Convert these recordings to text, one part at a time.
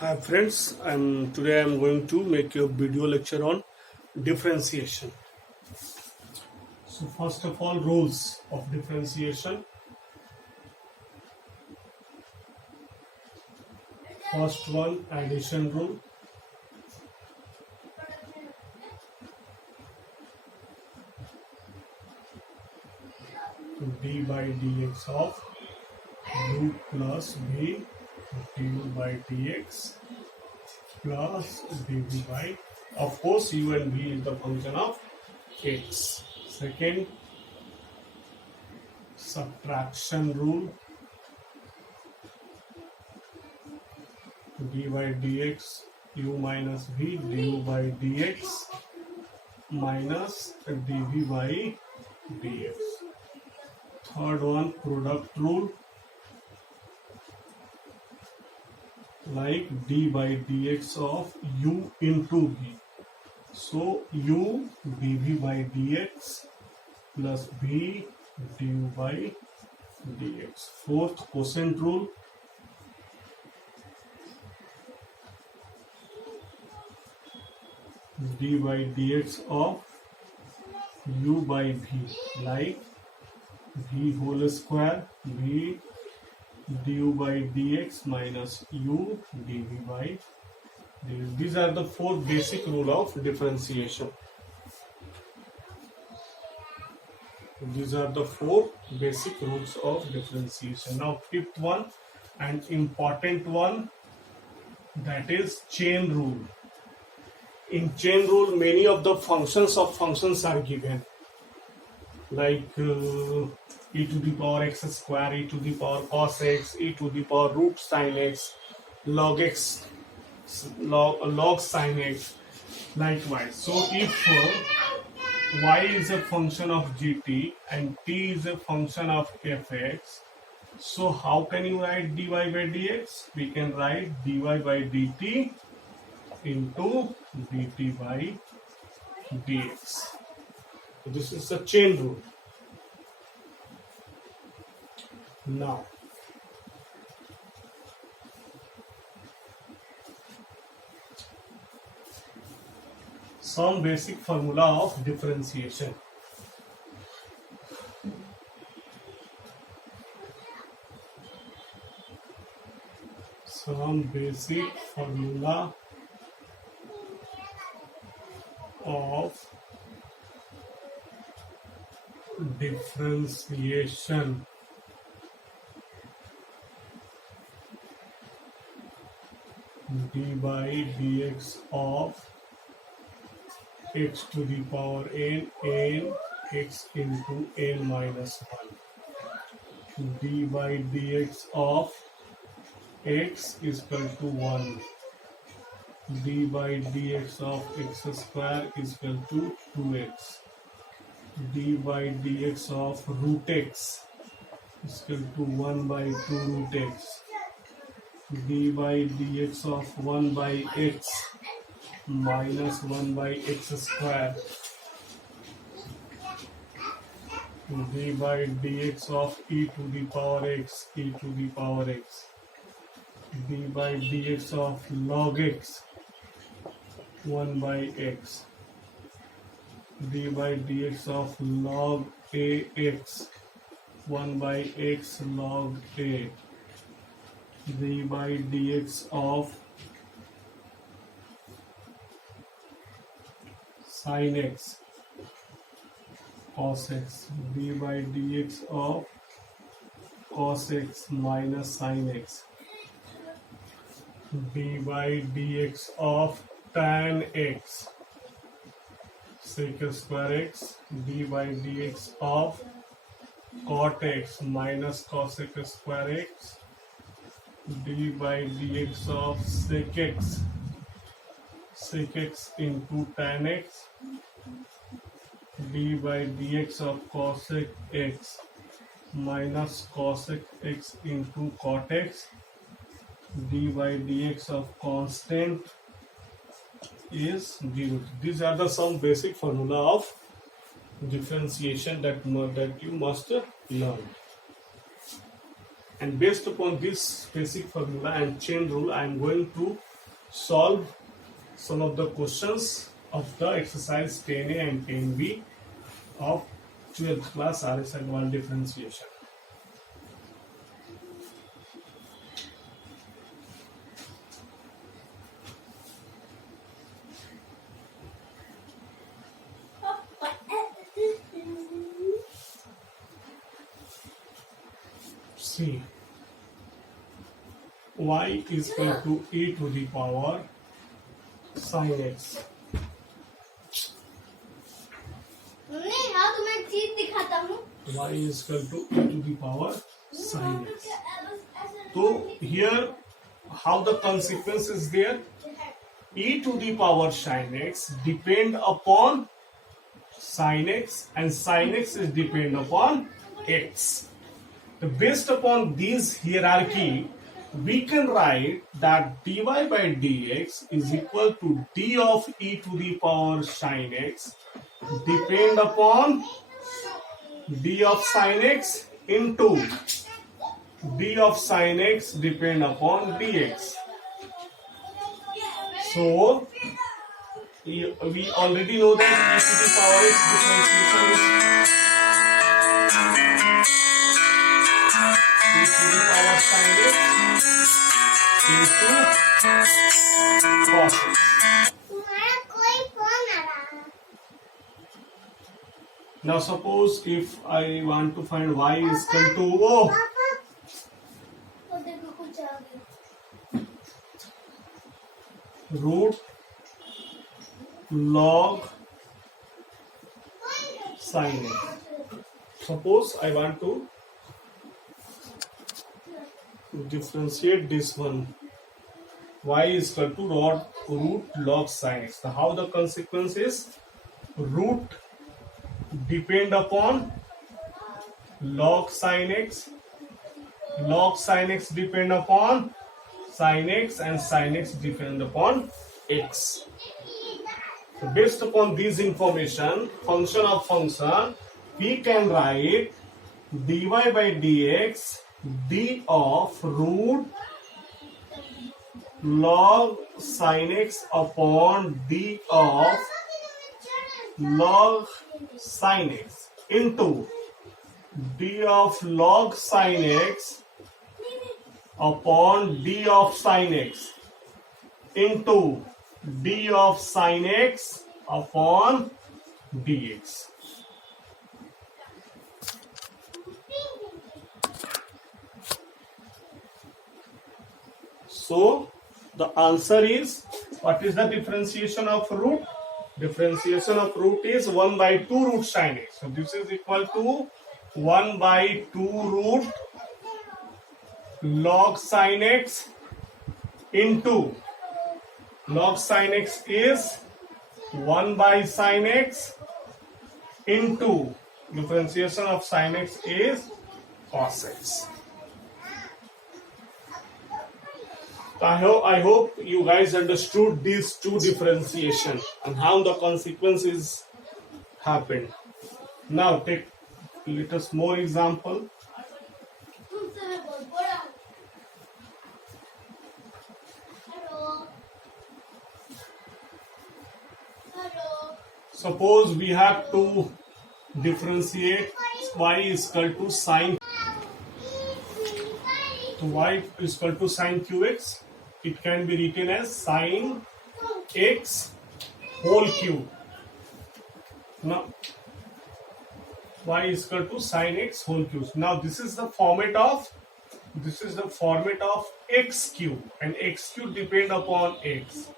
Hi friends, today I'm going to make a video lecture on differentiation. So first of all, rules of differentiation. First one, addition rule. D by dx of u plus v du by dx plus dv by, of course, u and v is the function of x. Second, subtraction rule. D by dx u minus v du by dx minus dv by dx. Third one, product rule, like d by dx of u into v. So u dv by dx plus v du by dx. Fourth, quotient rule, d by dx of u by v, like v whole square v du by dx minus u dv by dx. These are the four basic rules of differentiation. These are the four basic rules of differentiation. Now fifth one and important one, that is chain rule. In chain rule, many of the functions of functions are given, like e to the power x square, e to the power cos x, e to the power root sin x, log x, log sin x, likewise. So if y is a function of gt and t is a function of fx, so how can you write dy by dx? We can write dy by dt into dt by dx. So this is the chain rule. Now, some basic formula of differentiation. Some basic formula of differentiation. D by dx of x to the power n x into n minus 1. D by dx of x is equal to 1. D by dx of x square is equal to 2x. D by dx of root x is equal to 1 by 2 root x. D by dx of 1 by x minus 1 by x square. D by dx of e to the power x, e to the power x. D by dx of log x, 1 by x. D by dx of log ax, 1 by x log a. D by dx of sin x, cos x. D by dx of cos x minus sin x. D by dx of tan x, sec square x. D by dx of cot x minus cos x square x. D by dx of sec x into tan x. D by dx of cosec x minus cosec x into cot x. D by dx of constant is 0. These are the some basic formula of differentiation that you must learn. And based upon this basic formula and chain rule, I am going to solve some of the questions of the exercise 10A and 10B of 12th class RS Advanced Differentiation. See, y is equal to e to the power sin x. हाँ तो मैं चीज दिखाता हूँ. Y is equal to e to the power sin x. So here, how the consequence is there? E to the power sin x depend upon sin x, and sin x is depend upon x. So based upon this hierarchy, we can write that dy by dx is equal to d of e to the power sin x depend upon d of sin x into d of sin x depend upon dx. So we already know that e to the power x differentiation is e to the power sin x into cos x. तुम्हारा कोई phone आ रहा. Now suppose if I want to find y is equal to oh, वो देखो कुछ आ गया. root log sin x. Suppose I want to differentiate this one. Y is equal to root log sin x. Now how the consequence is? Root depend upon log sin x. Log sin x depend upon sin x, and sin x depend upon x. So based upon this information, function of function, we can write dy by dx d of root log sin x upon d of log sin x into d of log sin x upon d of sin x into d of sin x upon dx. So the answer is, what is the differentiation of root? Differentiation of root is 1 by 2 root sin x. So this is equal to 1 by 2 root log sin x into log sin x is 1 by sin x into differentiation of sin x is cos x. I hope you guys understood these two differentiation and how the consequences happened. Now let us more example. तुमसे मैं बहुत बड़ा हूँ. Hello. Hello. Suppose we have to differentiate y is equal to sin. So y is equal to sin qx. It can be written as sin x whole cube. Now y is equal to sin x whole cube. Now this is the format of x cube, and x cube depend upon x.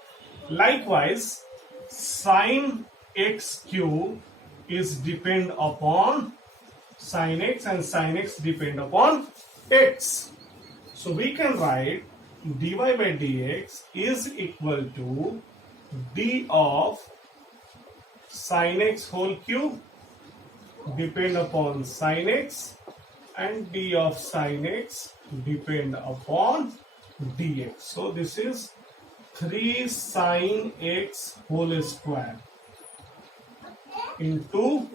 Likewise, sin x cube is depend upon sin x, and sin x depend upon x. So we can write dy by dx is equal to d of sin x whole cube depend upon sin x, and d of sin x depend upon dx. So this is 3 sin x whole square into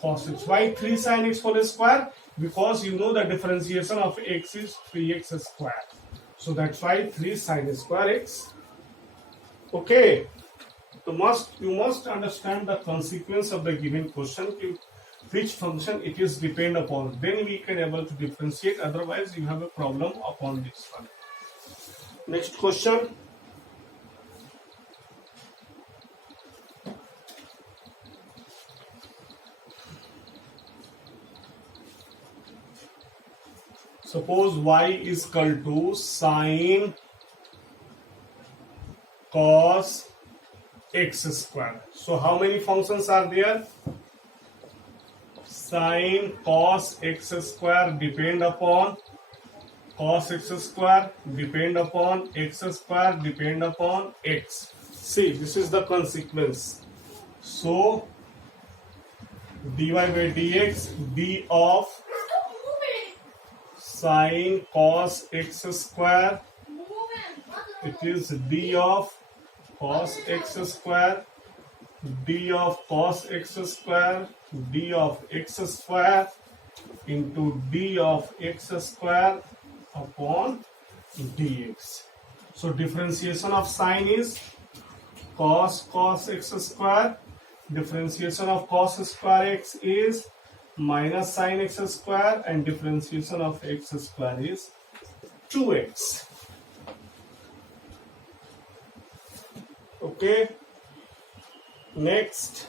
cos x. Why 3 sin x whole square? Because you know the differentiation of x is 3x square. So that's why 3 sin square x Okay. You must understand the consequence of the given question, which function it is depend upon. Then we can able to differentiate. Otherwise, you have a problem upon this one. Next question. Suppose y is equal to sine cos x square. So how many functions are there? Sine cos x square depend upon cos x square, depend upon x square, depend upon x. See, this is the consequence. So dy by dx, d of sine cos x square, it is d of cos x square, d of cos x square, d of x square into d of x square upon dx. So differentiation of sine is cos x square. Differentiation of cos square x is minus sine x square, and differentiation of x square is 2x. Okay. Next.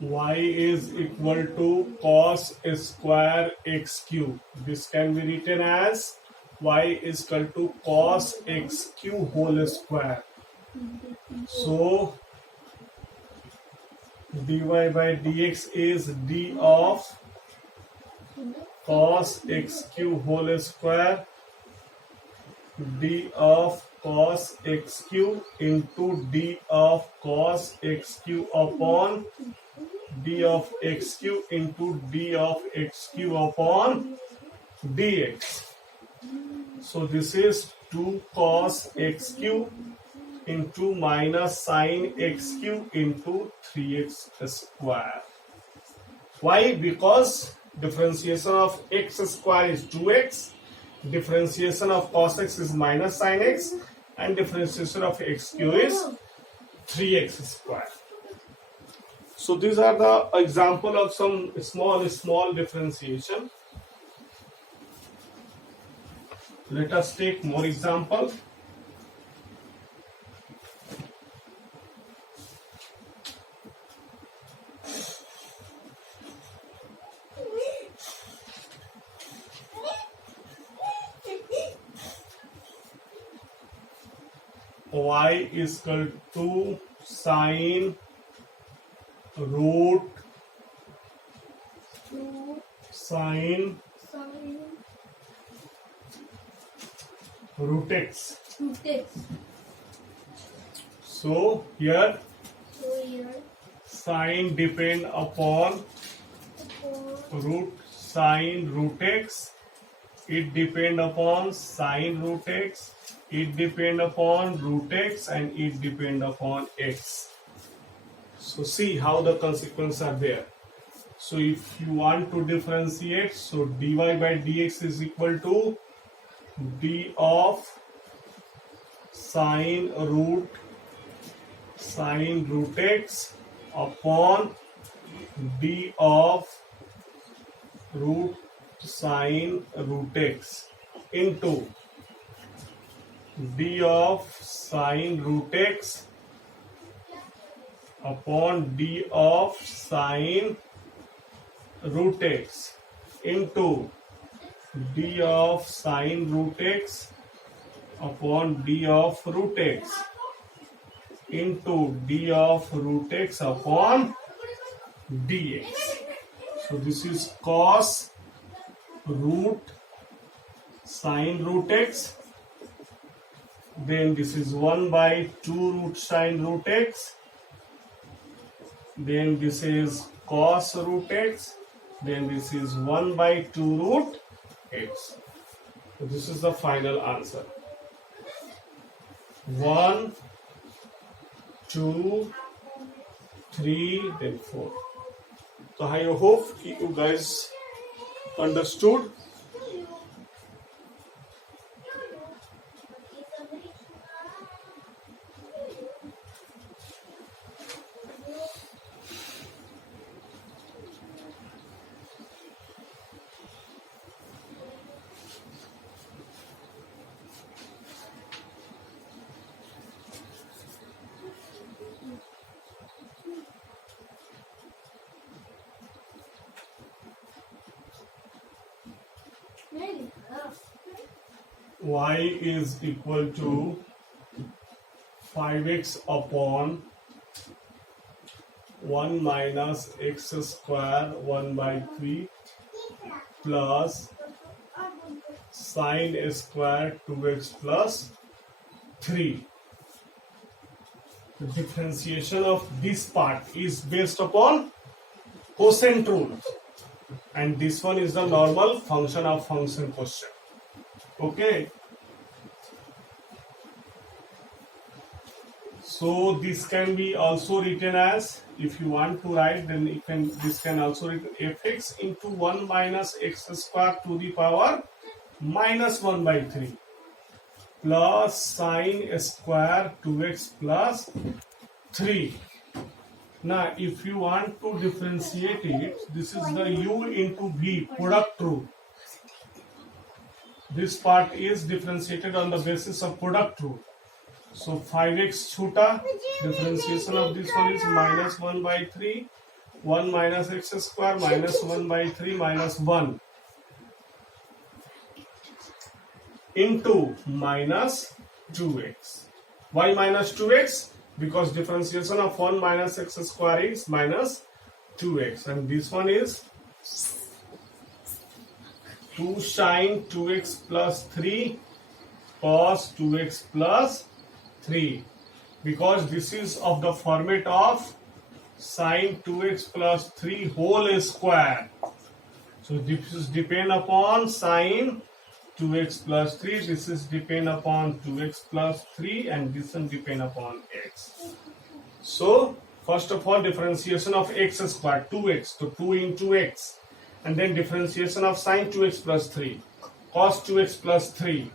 Y is equal to cos square x cube. This can be written as y is equal to cos x cube whole square. So dy by dx is d of cos x cube whole square, d of cos x cube into d of cos x cube upon d of x cube into d of x cube upon dx. So this is 2 cos x cube into minus sine x cube into 3x square. Why? Because differentiation of x square is 2x, differentiation of cos x is minus sine x, and differentiation of x cube is 3x square. So these are the example of some small differentiation. Let us take more example. Y is equal to sine root sine root x. So here sine depend upon root sine root x. It depend upon sine root x. It depend upon root x, and it depend upon x. So see how the consequences are there. So if you want to differentiate, so dy by dx is equal to d of sine root x upon d of root sine root x into d of sine root x upon d of sine root x into d of sine root x upon d of root x into d of root x upon dx. So this is cos root sine root x. Then this is 1 by 2 root sine root x. Then this is cos root x. Then this is 1 by 2 root x. So this is the final answer. 1, 2, 3, then 4. So I hope you guys understood. Y is equal to 5x upon 1 minus x square 1 by 3 plus sine square 2x plus 3. The differentiation of this part is based upon quotient rule, and this one is the normal function of function question. Okay, so this can be also written as, if you want to write, then this can also written fx into 1 minus x square to the power minus 1 by 3 plus sine square 2x plus 3. Now if you want to differentiate it, this is the u into v product rule. This part is differentiated on the basis of product rule. So 5x theta, differentiation of this one is minus 1 by 3, 1 minus x square minus 1 by 3 minus 1 into minus 2x. Why minus 2x? Because differentiation of 1 minus x square is minus 2x, and this one is 2 sine 2x plus 3 cos 2x plus 3, because this is of the format of sine 2x plus 3 whole square. So this is depend upon sine 2x plus 3, this is depend upon 2x plus 3, and this one depend upon x. So first of all, differentiation of x square 2x, so 2 into x, and then differentiation of sine 2x plus 3, cos 2x plus 3,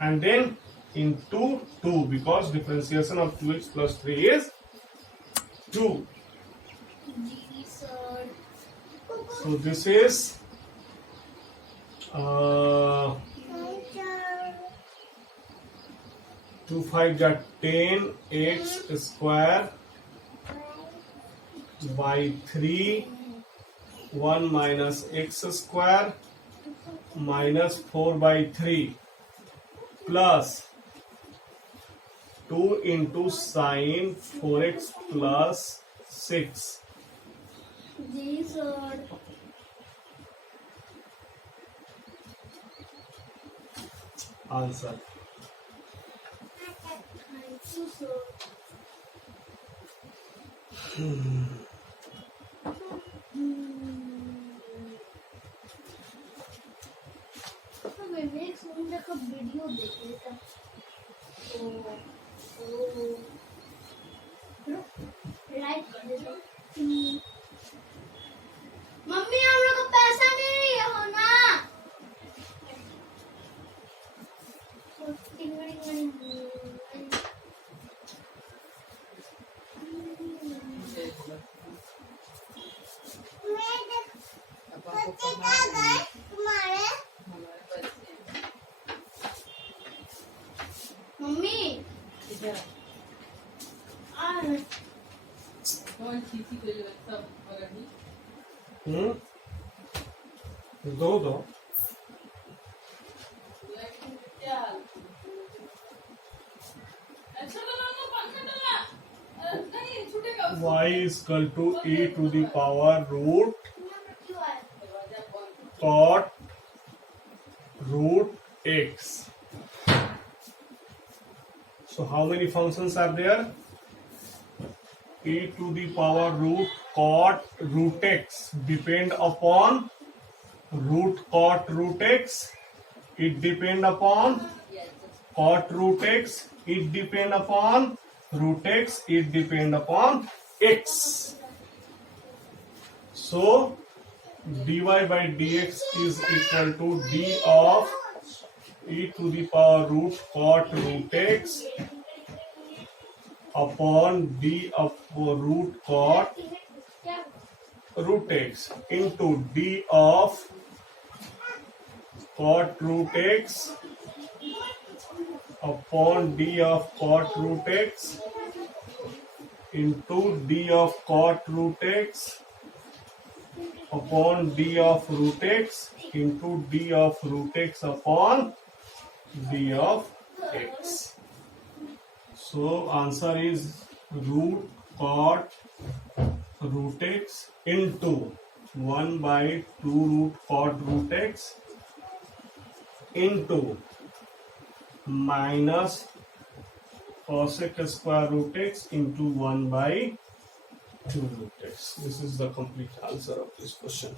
and then into 2, because differentiation of 2x plus 3 is 2. So this is 2 5 got 10 x square by 3 1 minus x square minus 4 by 3 plus 2 into sine 4x plus 6. These are Answer. मैंने एक सुंदर का video देखे था, like कर देता। Mummy हम लोग को पैसा नहीं हो ना। मम्मी कौन चीज़ के लिए सब बगड़ी दो क्या अच्छा तो पंखा डाला नहीं छूटेगा y is equal to e to the power root cot root x. So how many functions are there? E to the power root cot root x depend upon root cot root x, it depend upon cot root x, it depend upon root x, it depend upon x. So dy by dx is equal to d of e to the power root cot root x upon d of root cot root x into d of cot root x upon d of cot root x into d of cot root x upon d of root x into d of root x upon d of x. So answer is root cot root x into 1 by 2 root cot root x into minus cosec square root x into 1 by 2 root x. This is the complete answer of this question.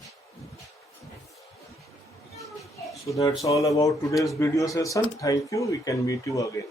So that's all about today's video session. Thank you. We can meet you again.